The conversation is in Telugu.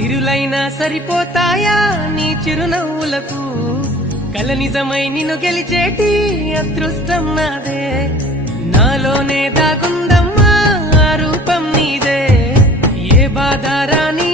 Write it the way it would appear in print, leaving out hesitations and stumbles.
సిరులైనా సరిపోతాయా నీ చిరునవ్వులకు కల నిజమై నిన్ను గెలిచేటి అదృష్టం నాదే నాలోనే దాగుందమ్మా ఆ రూపం నీదే ఏ బాధ రాని